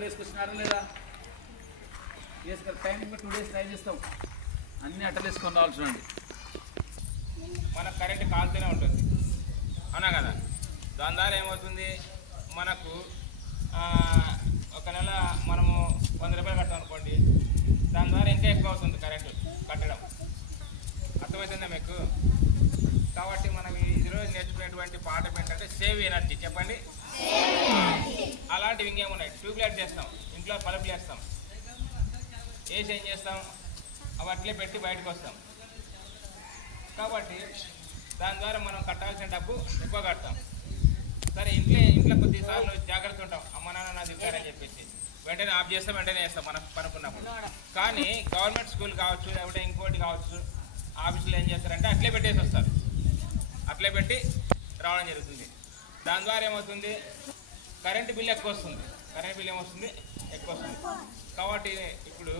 వేసుకొచ్చినారా లేదా? వేసుకొని time 2 days try చేస్తాం. అన్నీ అట్టలు వేసుకొని రావాలి. చూడండి, మనకు కరెంట్ కాలుతూనే ఉంటుంది, అవునా కదా? దాని ద్వారా ఏమవుతుంది, మనకు ఒక నెల మనము 100 రూపాయలు కట్టాం అనుకోండి, దాని ద్వారా ఇంకా ఎక్కువ అవుతుంది కరెంటు కట్టడం. అర్థమవుతుందా మీకు? కాబట్టి మనం ఈరోజు నేర్చుకునేటువంటి పాఠం ఏంటంటే సేవ్ ఎనర్జీ. చెప్పండి. అలాంటివి ఇంకేమున్నాయి? ట్యూబ్లైట్ చేస్తాం, ఇంట్లో బల్బులు వేస్తాం, వేసి ఏం చేస్తాం, అవి అట్లే పెట్టి బయటకు వస్తాం. కాబట్టి దాని ద్వారా మనం కట్టాల్సిన డబ్బు ఎక్కువ కడతాం. సరే, ఇంట్లో కొద్దిసార్లు జాగ్రత్త ఉంటాం, అమ్మ నాన్న నా తింటారని చెప్పేసి వెంటనే ఆఫ్ చేస్తాం, వెంటనే వేస్తాం మనం పనుకున్నప్పుడు. కానీ గవర్నమెంట్ స్కూల్ కావచ్చు, లేకపోతే ఇంకోటి కావచ్చు, ఆఫీసులో ఏం చేస్తారంటే అట్లే పెట్టేసి వస్తారు, అట్లే పెట్టి రావడం జరుగుతుంది. దాని ద్వారా ఏమవుతుంది, కరెంటు బిల్ ఎక్కువ వస్తుంది. కరెంట్ బిల్ ఏమొస్తుంది, ఎక్కువ వస్తుంది. కాబట్టి ఇప్పుడు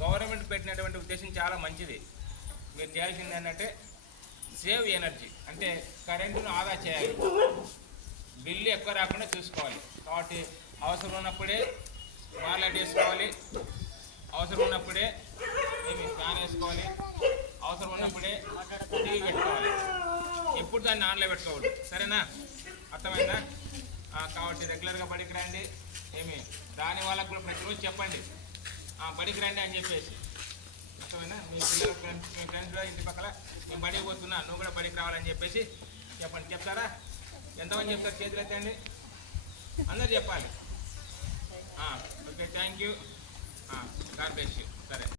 గవర్నమెంట్ పెట్టినటువంటి ఉద్దేశం చాలా మంచిది. మీరు చేయాల్సింది ఏంటంటే సేవ్ ఎనర్జీ, అంటే కరెంటును ఆదా చేయాలి, బిల్లు ఎక్కువ రాకుండా చూసుకోవాలి. కాబట్టి అవసరం ఉన్నప్పుడే స్మార్ట్ లైట్ వేసుకోవాలి, అవసరం ఉన్నప్పుడే ఫ్యాన్ వేసుకోవాలి, అవసరం ఉన్నప్పుడే టీవీ పెట్టుకోవాలి. ఎప్పుడు దాన్ని ఆన్లో పెట్టుకోవద్దు. సరేనా? అర్థమైందా? కాబట్టి రెగ్యులర్గా బడికి రండి. దాని వాళ్ళకు కూడా ప్రతిరోజు చెప్పండి బడికి రండి అని చెప్పేసి. అర్థమైనా? మీ పిల్లల ఫ్రెండ్స్, మీ ఫ్రెండ్స్ కూడా ఇంటి పక్కల నేను బడికి పోతున్నా, నువ్వు కూడా బడికి రావాలని చెప్పేసి చెప్పండి. చెప్తారా? ఎంతమంది చెప్తారు? చేతులు ఎత్తండి. అందరు చెప్పాలి. Okay, thank you. God bless you. సరే.